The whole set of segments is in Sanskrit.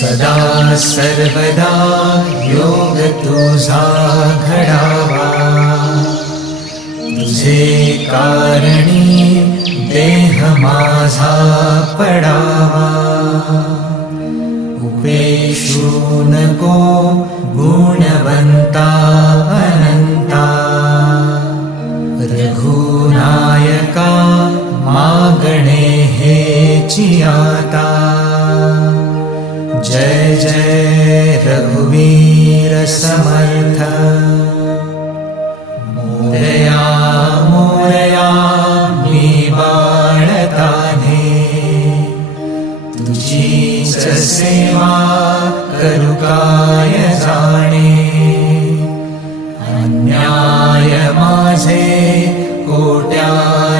सदा सर्वदा योग तुझा घडावा तुझे कारणी देह माझा पडावा। उपेशू नको गुणवंता अनंता। रघुनायका मागणे हेची आता जय जय रघुवीर समर्थ। मोरया मोरया मी बाळताने तुझीच सेवा करू काय जाणे। अन्याय माझे कोट्यानुकोटी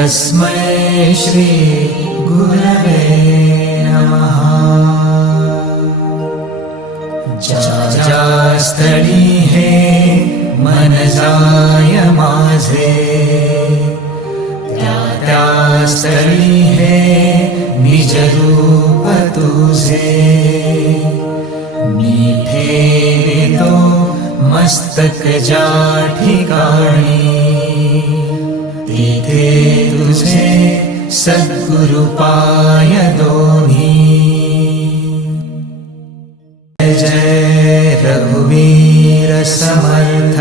तस्मै श्री गुरवे नमः। स्थळी हे मन जाय माझे। त्या त्या स्थळी हे निज रूप तुझे। मी ठेवितो मस्तक ज्या ठिकाणी तेथे तुझे सद्गुरु पाय दोन्ही जय जय रघुवीर समर्थ